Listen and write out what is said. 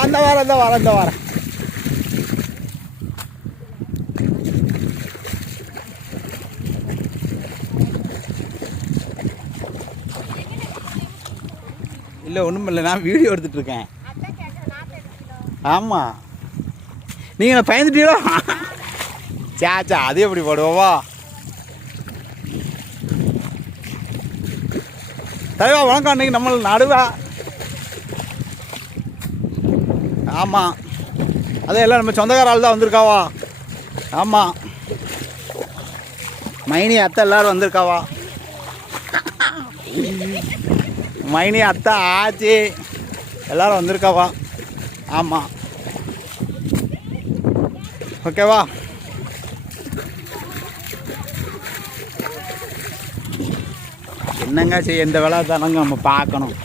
அந்த வாரம் இல்லை ஒன்றும் இல்லை, நான் வீடியோ எடுத்துகிட்ருக்கேன். ஆமாம், நீங்கள் பயந்துட்டீங்களோ? சாச்சா அது எப்படி போடுவோவா தலைவா? வணக்கம். அன்றைக்கி நம்மளை நடுவா. ஆமாம், அதெல்லாம் நம்ம சொந்தக்கார ஆள் தான் வந்திருக்காவா? ஆமாம், மைனி அத்தை எல்லோரும் வந்திருக்காவா? மைனி அத்தை ஆச்சி எல்லோரும் வந்திருக்காவா? ஆமாம், ஓகேவா? என்னங்க செய்ய, இந்த வேலை தானங்க நம்ம பார்க்கணும்.